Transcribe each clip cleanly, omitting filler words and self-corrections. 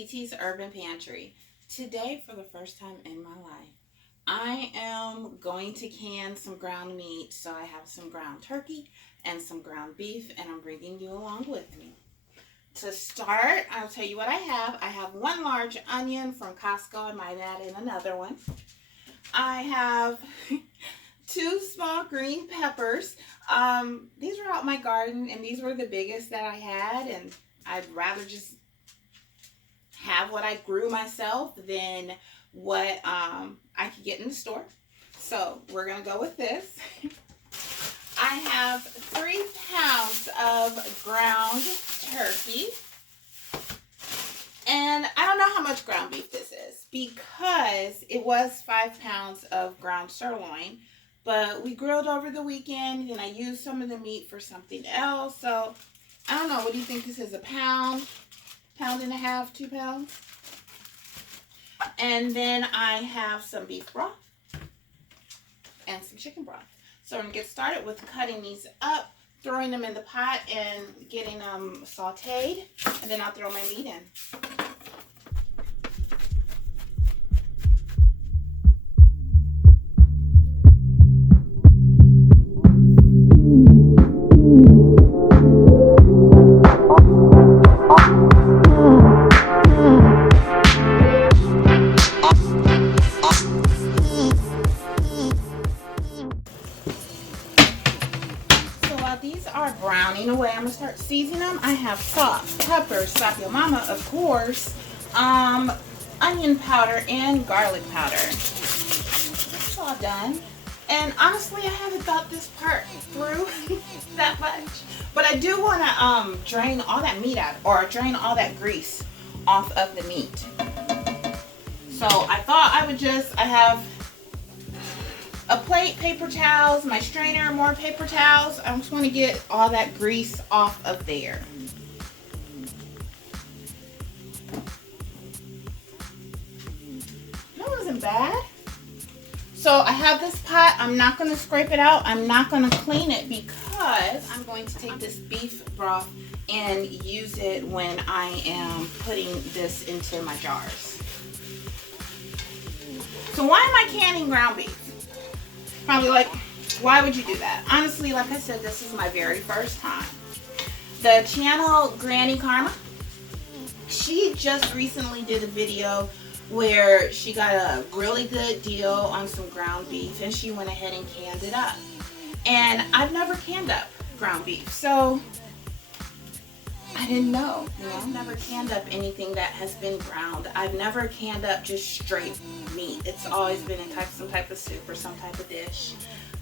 TT's Urban Pantry. Today, for the first time in my life, I am going to can some ground meat. So I have some ground turkey and some ground beef, and I'm bringing you along with me. To start, I'll tell you what I have. I have one large onion from Costco. I might add in another one. I have two small green peppers. These were out in my garden, and these were the biggest that I had, and I'd rather just have what I grew myself than what I could get in the store. So we're gonna go with this. I have 3 pounds of ground turkey, and I don't know how much ground beef this is because it was 5 pounds of ground sirloin, but we grilled over the weekend and I used some of the meat for something else. So I don't know, what do you think this is? A pound and a half, 2 pounds? And then I have some beef broth and some chicken broth. So I'm gonna get started with cutting these up, throwing them in the pot and getting them sauteed, and then I'll throw my meat in. These are browning away. I'm gonna start seasoning them. I have salt, pepper, sapio mama, of course, onion powder, and garlic powder. It's all done. And honestly, I haven't thought this part through that much. But I do want to drain all that meat out, or drain all that grease off of the meat. So I thought I have a plate, paper towels, my strainer, more paper towels. I just want to get all that grease off of there. That wasn't bad. So I have this pot. I'm not going to scrape it out. I'm not going to clean it because I'm going to take this beef broth and use it when I am putting this into my jars. So why am I canning ground beef? Probably like, why would you do that? Honestly, like I said, this is my very first time. The channel Granny Karma, she just recently did a video where she got a really good deal on some ground beef and she went ahead and canned it up. And I've never canned up ground beef, so I didn't know. I've never canned up anything that has been ground. I've never canned up just straight meat. It's always been in some type of soup or some type of dish.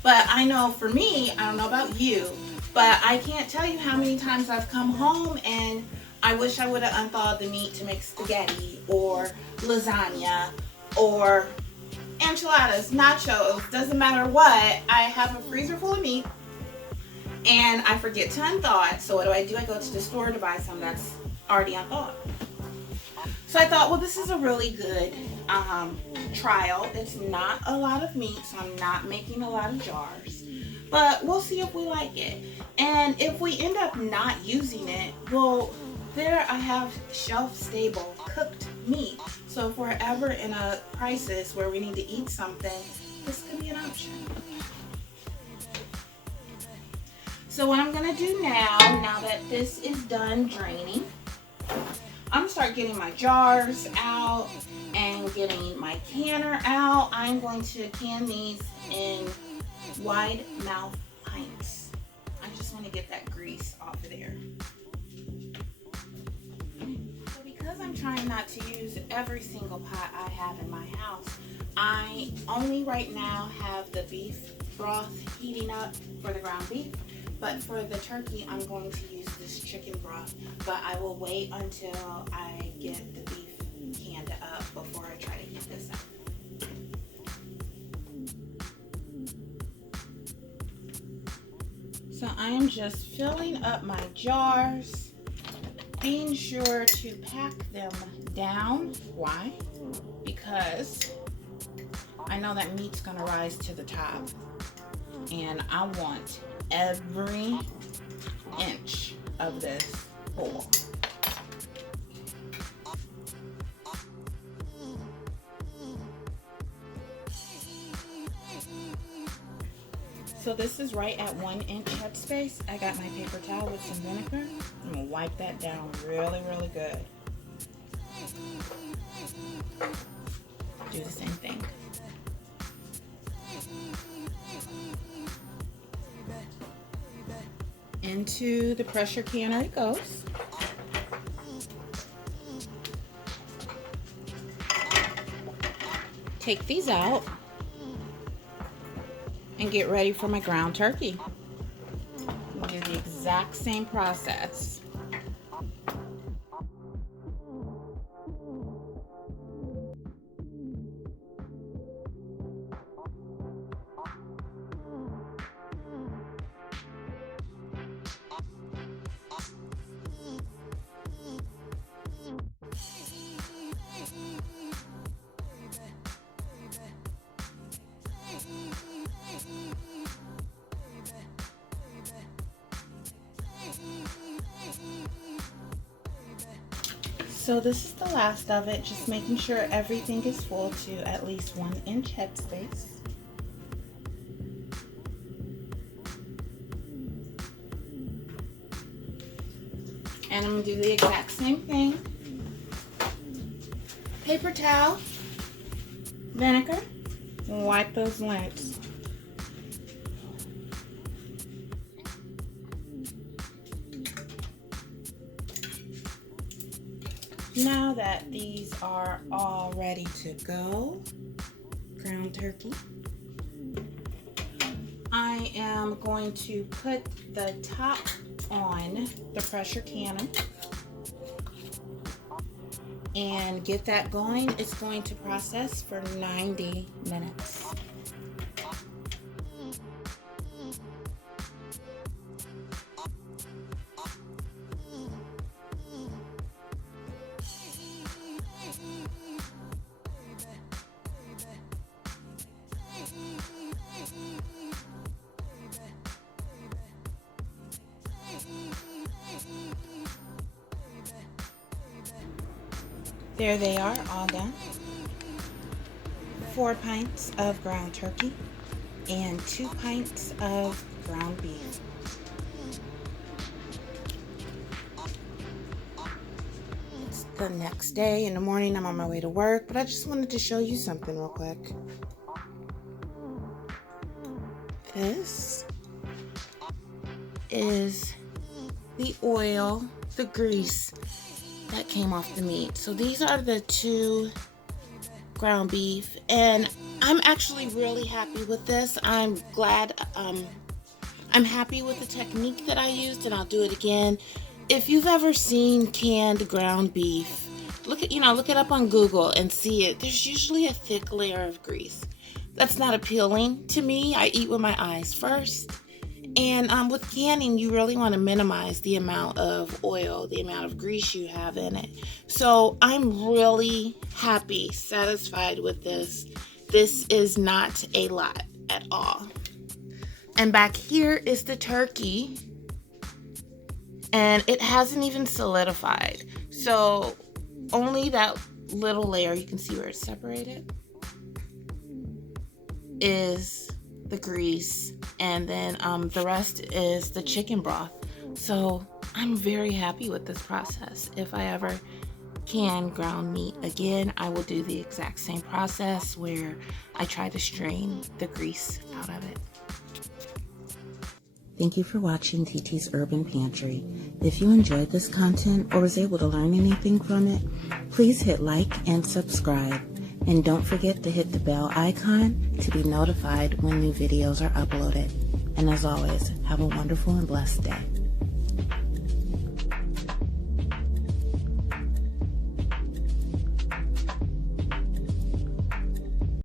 But I know for me, I don't know about you, but I can't tell you how many times I've come home and I wish I would have unthawed the meat to make spaghetti or lasagna or enchiladas, nachos, doesn't matter what. I have a freezer full of meat and I forget to unthaw it. So what do? I go to the store to buy some that's already unthawed. So I thought, well, this is a really good trial. It's not a lot of meat, so I'm not making a lot of jars. But we'll see if we like it. And if we end up not using it, well, there I have shelf-stable cooked meat. So if we're ever in a crisis where we need to eat something, this could be an option. So what I'm gonna do now that this is done draining, I'm gonna start getting my jars out and getting my canner out. I'm going to can these in wide mouth pints. I just want to get that grease off of there. So because I'm trying not to use every single pot I have in my house, I only right now have the beef broth heating up for the ground beef. But for the turkey, I'm going to use this chicken broth. But I will wait until I get the beef canned up before I try to heat this up. So I am just filling up my jars, being sure to pack them down. Why? Because I know that meat's gonna rise to the top, and I want every inch of this bowl. So this is right at 1 inch headspace. I got my paper towel with some vinegar. I'm gonna wipe that down really, really good. Do the same thing. Into the pressure canner it goes. Take these out and get ready for my ground turkey. We'll do the exact same process. So this is the last of it, just making sure everything is full to at least 1 inch headspace. And I'm gonna do the exact same thing. Paper towel, vinegar, and wipe those lids. Now that these are all ready to go, ground turkey, I am going to put the top on the pressure canner and get that going. It's going to process for 90 minutes. There they are, all done. 4 pints of ground turkey and 2 pints of ground beef. It's the next day in the morning. I'm on my way to work, but I just wanted to show you something real quick. This is the oil, the grease that came off the meat. So these are the 2 ground beef, and I'm actually really happy with this. I'm glad, I'm happy with the technique that I used, and I'll do it again. If you've ever seen canned ground beef, look it up on Google and see it. There's usually a thick layer of grease. That's not appealing to me. I eat with my eyes first. And with canning, you really want to minimize the amount of oil, the amount of grease you have in it. So I'm really happy, satisfied with this. This is not a lot at all. And back here is the turkey. And it hasn't even solidified. So only that little layer, you can see where it's separated, is the grease, and then the rest is the chicken broth. So I'm very happy with this process. If I ever can ground meat again, I will do the exact same process where I try to strain the grease out of it. Thank you for watching TT's Urban Pantry. If you enjoyed this content or was able to learn anything from it, please hit like and subscribe. And don't forget to hit the bell icon to be notified when new videos are uploaded. And as always, have a wonderful and blessed day.